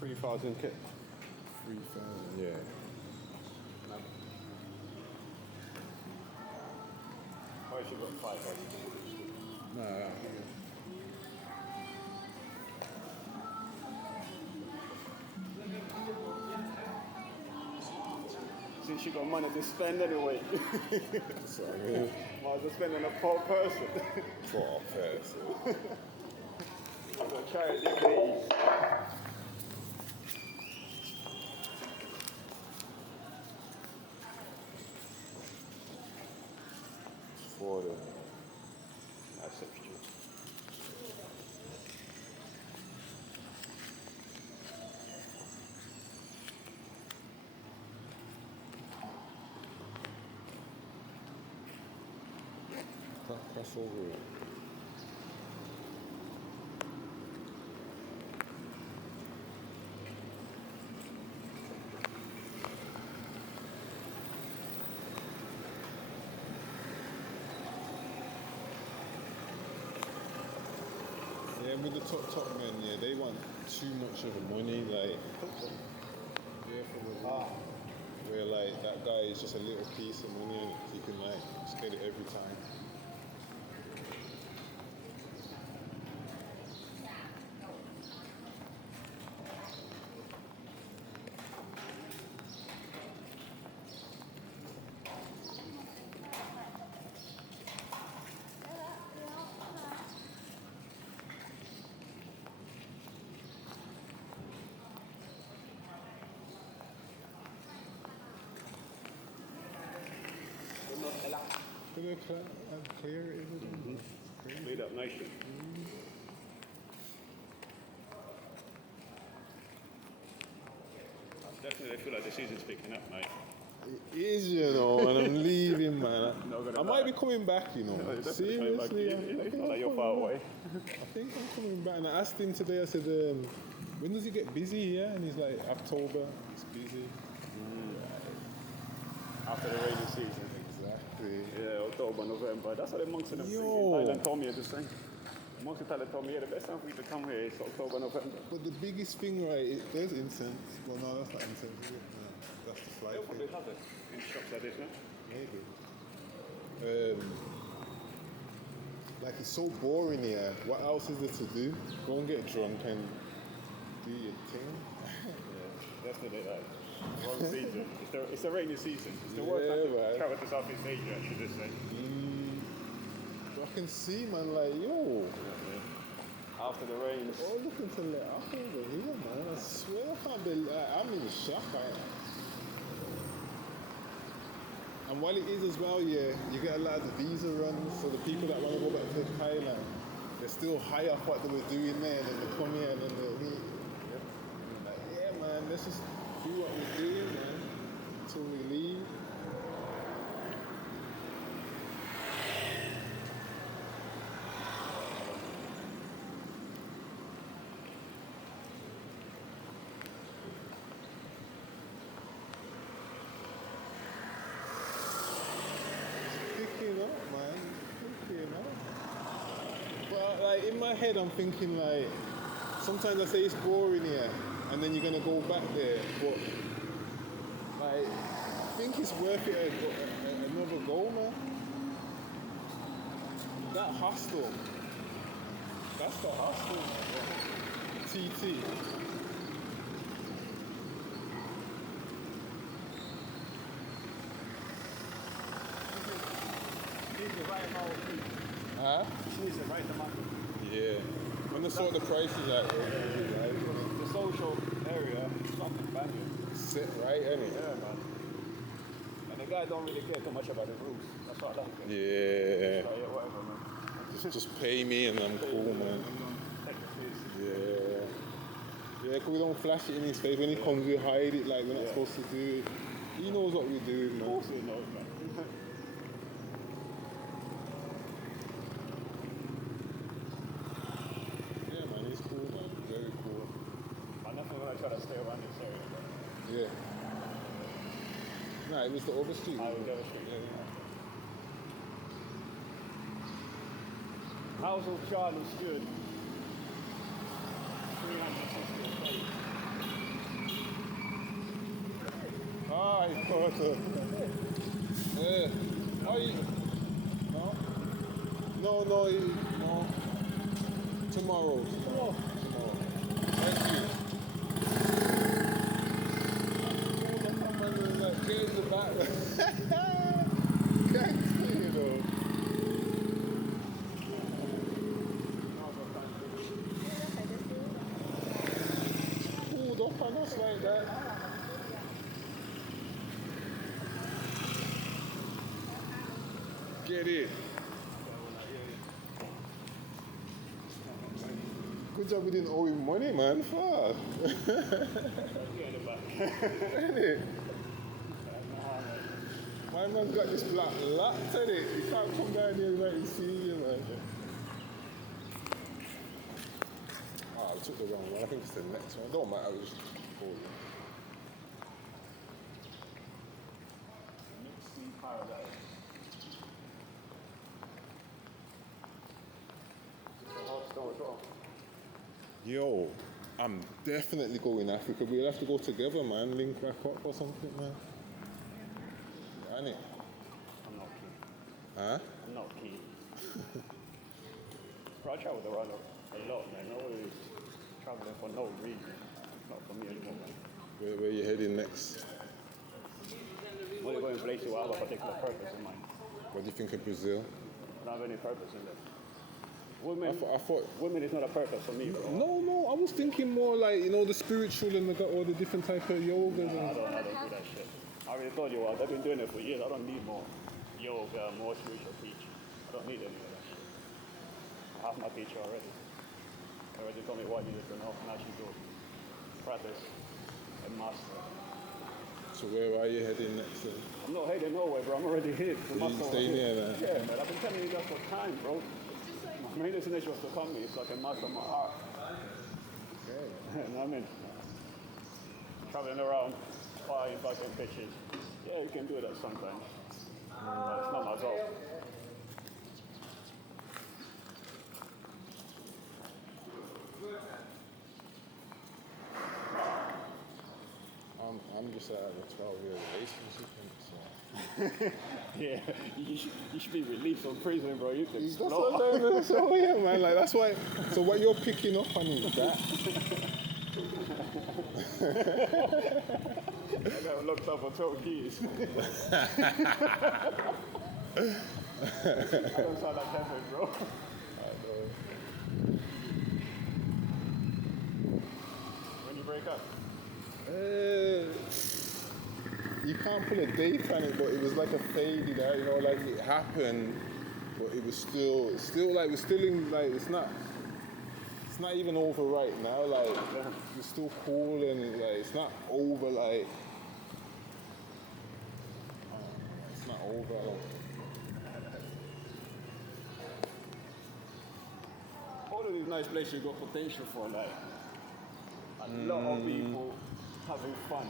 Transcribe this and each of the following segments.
3,000 kit. 3,000, yeah. I actually got 5,000. Nah. Since you got money to spend anyway. Sorry. Might as well spend on a poor person. Poor person. I've got charity, please. For them. That's extra. That's over it. Yeah, with the top men, yeah, they want too much of the money, like, yeah, for the where like that guy is just a little piece of money and he can like just get it every time. Look how clear it is. Made up nicely. Definitely, I feel like the season's picking up, mate. It is, you know, and I'm leaving, man. I might be coming back, you know. No, Seriously, it's not like you're far away. I think I'm coming back. And I asked him today, I said, when does it get busy here? And he's like, October, it's busy. After the rainy season. Exactly. Yeah, October, November. That's what the monks in Thailand told me the same. The monks in Thailand told me, yeah, the best time for you to come here is October, November. But the biggest thing, right, there's incense. Well, no, that's not incense, is it? No, that's the flight They'll probably thing. have it in shops like this, no? Maybe. Like, it's so boring here. What else is there to do? Go and get drunk and do your thing. Yeah, definitely like wrong season. It's the rainy season. It's the worst time to travel to Southeast Asia, I should just say. But I can see, man, like, yo. After the rains. Oh, looking to let up over here, man. I swear I can't believe, I'm in shock right now. And while it is as well, yeah, you get a lot of the visa runs, so the people that want to go back to Thailand, they're still high off what they were doing there, and then they come here and then they leave. Yep. Like, yeah, man, let's just do what we're doing, man, until we leave. Picking up, man. Picking up. But like in my head, I'm thinking like, sometimes I say it's boring here, and then you're gonna go back there. But like, I think it's worth it another go, man. That hostel. That's the hostel, man. TT. Huh? Yeah. When I saw the prices at the social area, something banging. Sit right, ain't Yeah, man. And the guy don't really care too much about the rules. That's what I don't care. Yeah. So, yeah, whatever, man. Just pay me and I'm cool, man. Take the piss. Yeah. Yeah, because we don't flash it in his face. When he comes, we hide it like we're not supposed to do it. He knows what we're doing, man. Of course he knows, man. Yeah, man, he's cool, man. Very cool. I'm definitely going to try to stay around this area, man. Yeah. Nah, it was the other street. I was the other street. Yeah. House of Charlie stood 360 a plate. Are you? No. No. Tomorrow. Thank you. Here's the back. Thank you. Pulled up on us like that. Get it. Good job we didn't owe him money, man. Fuck. My man's got this black locked at it. You can't come down here without you seeing you, man. Oh, I took the wrong one. I think it's the next one. Don't matter. I'll just hold it. Mixing paradise. Yo, I'm definitely going Africa. We'll have to go together, man. Link back up or something, man. Ain't it? I'm not keen. Huh? I'm not keen. Bro, I travel around a lot, man. Always traveling for no reason. Not for me anymore, man. Where you heading next? When you go in places where I have a particular purpose in mind. What do you think of Brazil? I don't have any purpose in it. Women, I thought women is not a purpose for me, bro. No, I was thinking more like, you know, the spiritual and they got all the different type of yogas. I don't do that shit. I already told you what, they've been doing it for years. I don't need more yoga, more spiritual teaching. I don't need any of that shit. I have my teacher already. They already told me what I needed to know, and I should do. Practice and master. So where are you heading next then? I'm not heading nowhere, bro. I'm already here. You staying here, man? Yeah, man. I've been telling you that for time, bro. My main destination was to come here so I can master my art. Okay. You know what I mean? Traveling around, buying fucking pictures. Yeah, you can do that sometimes. But it's not my goal. I'm just out of a 12-year relationship, so. Yeah, you should be released from prison, bro. You can That's explore. what I'm saying. So yeah, man. Like that's why. So what you're picking up on is that. I got locked up for 12 years. I don't sound like that, bro. When you break up? You can't put a date on it, but it was like a faded out, you know, like it happened, but it was still like we're still in, like it's not even over right now, like it's still cool and like it's not over, like it's not over. All of these nice places you got potential for, like a lot of people having fun.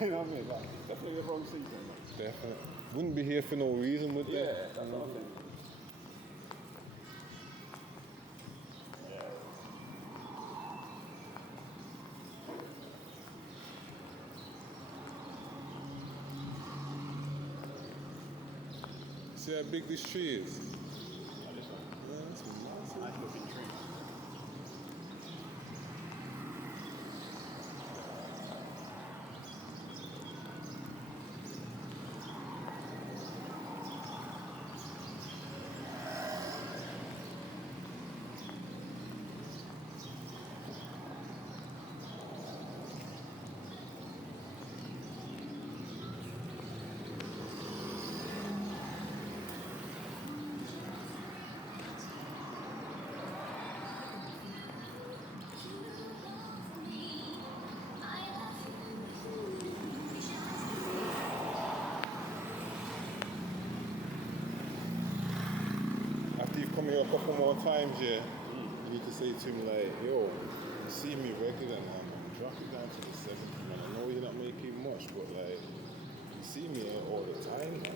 You know what I mean? Like, definitely the wrong season. Like. Definitely. Wouldn't be here for no reason, would they? Yeah, that's what I'm saying. See how big this tree is? Yeah, this one. Yeah, that's massive. Nice looking tree. After you've come here a couple more times, yeah, you need to say to him like, yo, you see me regular now, man. Drop it down to the 70, man. I know you're not making much, but like, you see me here all the time, man.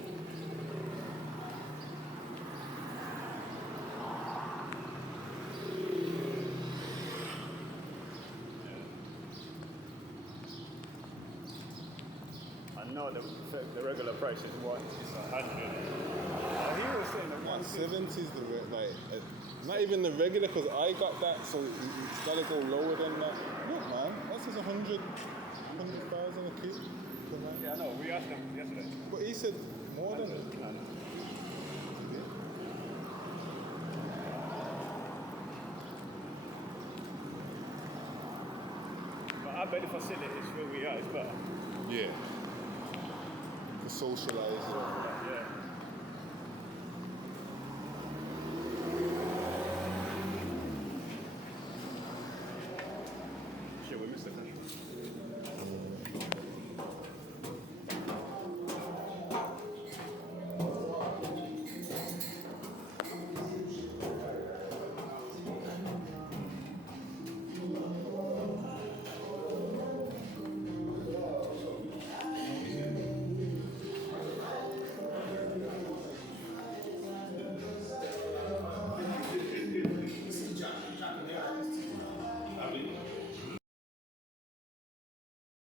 I No, the regular price is what? It's 100. He was saying that 170 is the not even the regular, because I got that, so it's got to go lower than that. Look, man, that's just 100,000 a kid. Yeah, no, we asked him yesterday. But he said more than that. But I bet the facilities where we are is better. Yeah. For socializing. Yeah.